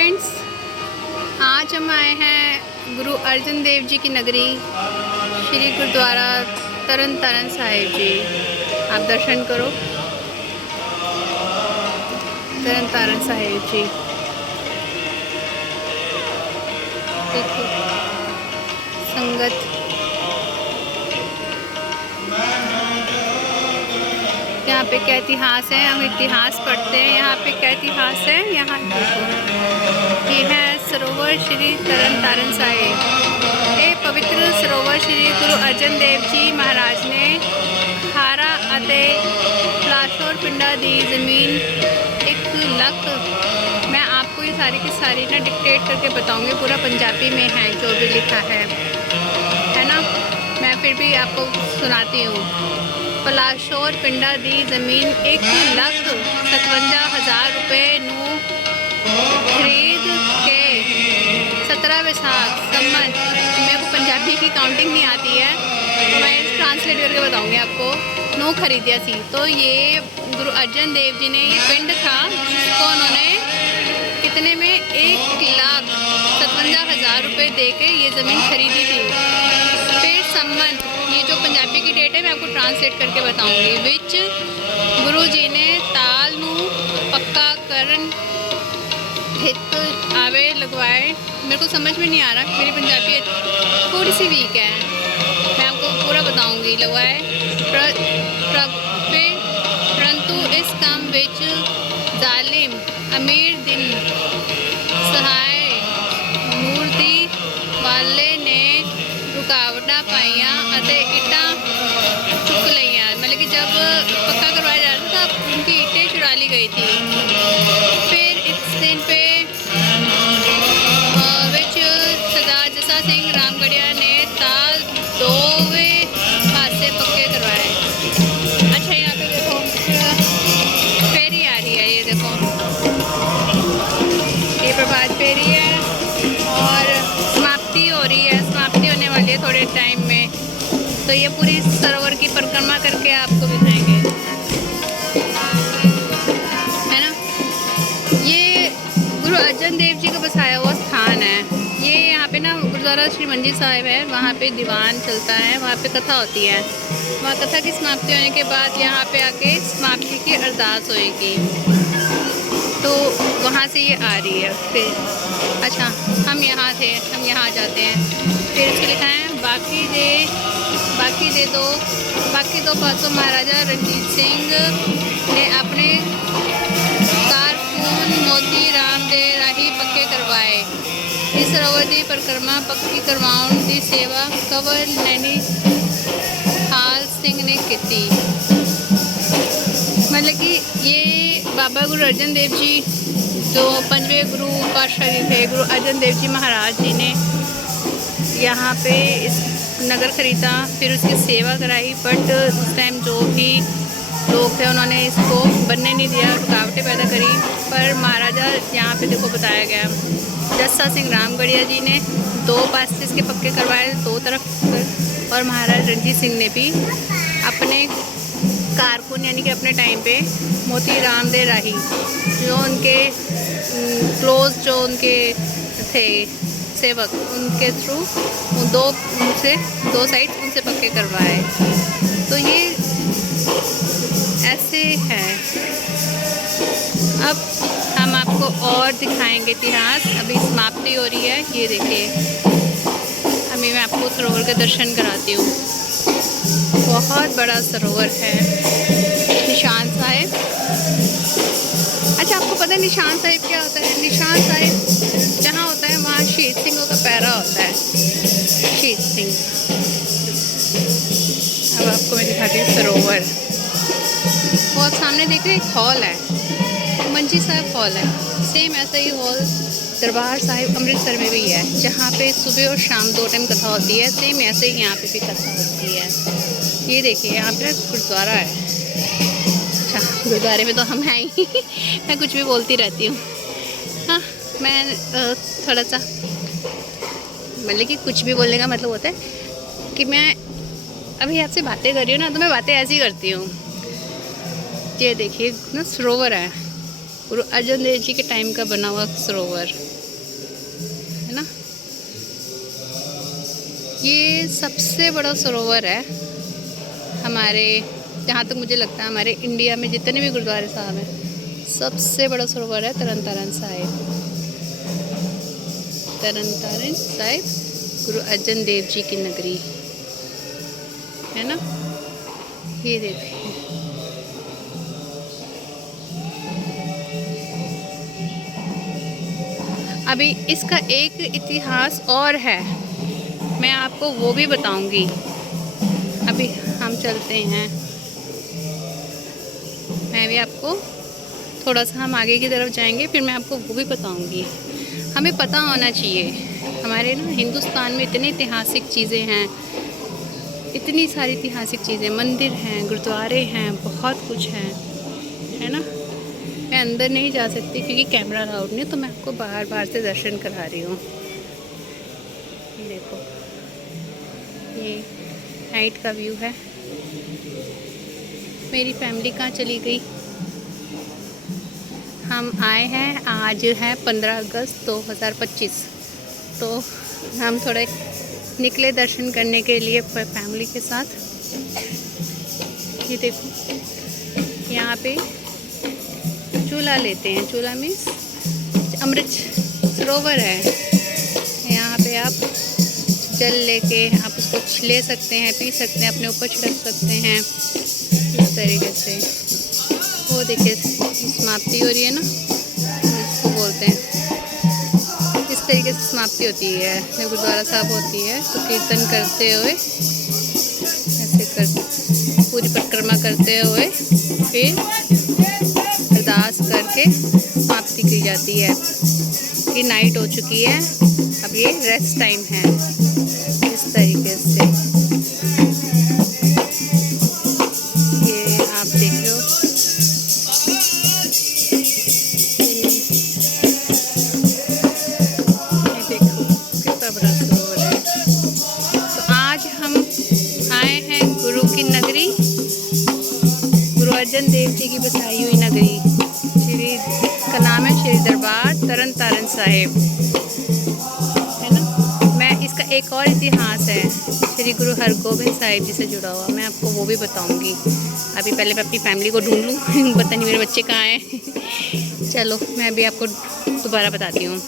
Friends, आज हम आए हैं गुरु अर्जन देव जी की नगरी श्री गुरुद्वारा तरन तारण साहिब जी। आप दर्शन करो तरन तारण साहिब जी। देखो संगत यहाँ पे क्या इतिहास है। हम इतिहास पढ़ते हैं। यहाँ पे क्या इतिहास है। यहाँ देखो ये है सरोवर श्री तरन तारण साहिब। ये पवित्र सरोवर श्री गुरु अर्जन देव जी महाराज ने खारा ਅਤੇ लाशोर पिंडा दी ज़मीन 1 लाख। मैं आपको ये सारी की सारी ना डिक्टेट करके बताऊंगी। पूरा पंजाबी में है जो भी लिखा है ना। मैं फिर भी आपको सुनाती हूँ। पलाशोर पिंडा दी ज़मीन 1,57,000 रुपये नू खरीद के 17 वैसाख संमत। मेरे को पंजाबी की काउंटिंग नहीं आती है तो मैं ट्रांसलेट करके बताऊंगी आपको। नू खरीदिया सी। तो ये गुरु अर्जन देव जी ने ये पिंड था जिसको उन्होंने कितने में 1,57,000 रुपये दे के ये ज़मीन खरीदी थी। फिर संमत, ये जो पंजाबी की डेट है मैं आपको ट्रांसलेट करके बताऊंगी। विच गुरु जी ने ताल नू पक्का करन हित आवे लगवाए। मेरे को समझ में नहीं आ रहा, मेरी पंजाबी थोड़ी सी वीक है। मैं आपको पूरा बताऊंगी। लगवाए परंतु इस काम विच जालिम अमीर दिन सहाय मूर्ति वाले ने रुकावटा पाइया अते ईटा चुक लिया। मतलब कि जब पक्का करवाया जा रहा था तब उनकी ईटें चुरा ली गई थी। फिर इस दिन पे विच सरदार जस्सा सिंह रामगढ़िया ने ताल 2 पासे पक्के करवाए। अच्छा, यहाँ पे देखो फेरी आ रही है। ये देखो ये प्रभात फेरी है और समाप्ति हो रही है। समाप्ति होने वाली है थोड़े टाइम में। तो ये पूरी सरोवर की परिक्रमा करके आपको दिखाएंगे, है ना। ये गुरु अर्जन देव जी का बसाया हुआ स्थान है। ये यहाँ पे ना गुरुद्वारा श्री मंजी साहिब है, वहाँ पे दीवान चलता है, वहाँ पे कथा होती है। वहाँ कथा की समाप्ति होने के बाद यहाँ पे आके समाप्ति की अरदास होएगी। तो वहाँ से ये आ रही है। फिर अच्छा, हम यहाँ थे, हम यहाँ जाते हैं। फिर इसको लिखा है बाकी दो पासों महाराजा रणजीत सिंह ने अपने कारकून मोती राम दे राही पक्के करवाए। इस सरोवर की परिक्रमा पक्की करवाउण की सेवा कंवर नैनीहाल सिंह ने की। मतलब कि ये बाबा गुरु अर्जन देव जी जो 5वें गुरु पातशाह जी थे, गुरु अर्जन देव जी महाराज जी ने यहाँ पे इस नगर खरीदा, फिर उसकी सेवा कराई। बट उस टाइम जो भी लोग थे उन्होंने इसको बनने नहीं दिया, रुकावटें पैदा करी। पर महाराजा यहाँ पे देखो बताया गया जस्सा सिंह रामगढ़िया जी ने 2 पासे इसके पक्के करवाए 2 तरफ। और महाराज रणजीत सिंह ने भी अपने कारकुन यानी कि अपने टाइम पे मोती राम दे राही जो उनके क्लोज जो उनके थे सेवक, उनके थ्रू 2 साइड उनसे पक्के करवाए। तो ये ऐसे है। अब हम आपको और दिखाएंगे इतिहास। अभी समाप्ति हो रही है। ये देखिए, अभी मैं आपको सरोवर के दर्शन कराती हूँ। बहुत बड़ा सरोवर है। निशान साहिब। अच्छा, आपको पता है निशान साहिब क्या होता है? निशान साहिब जहाँ होता है वहाँ शहीद सिंहों का पैरा होता है। शहीद सिंह। अब आपको मैं दिखाती हूँ सरोवर। बहुत सामने देख रहे हैं, एक हॉल है, मंजी साहिब हॉल है। सेम ऐसा ही हॉल दरबार साहिब अमृतसर में भी है, जहाँ पे सुबह और शाम 2 टाइम कथा होती है। सेम ऐसे ही यहाँ पे भी कथा होती है। ये देखिए, यहाँ पे गुरुद्वारा है। अच्छा, गुरुद्वारे में तो हम हैं ही मैं कुछ भी बोलती रहती हूँ। हाँ, मैं थोड़ा सा मतलब कि कुछ भी बोलने का मतलब होता है कि मैं अभी आपसे बातें कर रही हूँ ना, तो मैं बातें ऐसी करती हूँ। ये देखिए ना, सरोवर है, गुरु अर्जन देव जी के टाइम का बना हुआ सरोवर है ना। ये सबसे बड़ा सरोवर है हमारे, जहाँ तक मुझे लगता है हमारे इंडिया में जितने भी गुरुद्वारे साहब हैं, सबसे बड़ा सरोवर है तरन तारण साहिब। तरन तारण साहिब गुरु अर्जन देव जी की नगरी है ना। ये देखिए अभी इसका एक इतिहास और है, मैं आपको वो भी बताऊंगी। अभी हम चलते हैं, मैं भी आपको थोड़ा सा हम आगे की तरफ जाएंगे, फिर मैं आपको वो भी बताऊंगी। हमें पता होना चाहिए, हमारे ना हिंदुस्तान में इतनी ऐतिहासिक चीज़ें हैं, इतनी सारी ऐतिहासिक चीज़ें, मंदिर हैं, गुरुद्वारे हैं, बहुत कुछ है ना। मैं अंदर नहीं जा सकती क्योंकि कैमरा अलाउड नहीं, तो मैं आपको बाहर बाहर से दर्शन करा रही हूँ। देखो ये नाइट का व्यू है। मेरी फैमिली कहाँ चली गई। हम आए हैं, आज है 15 अगस्त 2025, तो हम थोड़े निकले दर्शन करने के लिए फैमिली के साथ। ये देखो यहाँ पे चूल्हा लेते हैं, चूल्हा मीन्स अमृत सरोवर है। यहाँ पे आप जल लेके आप उसको ले सकते हैं, पी सकते हैं, अपने ऊपर छिड़क सकते हैं इस तरीके से। वो देखिए समाप्ति हो रही है ना, इसको बोलते हैं, इस तरीके से समाप्ति होती है जब गुरुद्वारा साहब होती है। तो कीर्तन करते हुए ऐसे कर पूरी परिक्रमा करते हुए फिर अरदास करके समाप्ति की जाती है कि नाइट हो चुकी है, अब ये रेस्ट टाइम है। इस तरीके से ये आप देख रहे हो, ये देखो कितना बड़ा सरोवर है। तो आज हम आए हैं गुरु की नगरी, गुरु अर्जन देव जी की बसाई हुई नगरी, श्री का नाम है श्री दरबार तरन तारण साहिब है ना। मैं इसका एक और इतिहास है श्री गुरु हरगोबिंद साहिब जी से जुड़ा हुआ, मैं आपको वो भी बताऊंगी। अभी पहले मैं अपनी फैमिली को ढूंढ लूँ पता नहीं मेरे बच्चे कहाँ हैं। चलो मैं भी आपको दोबारा बताती हूँ।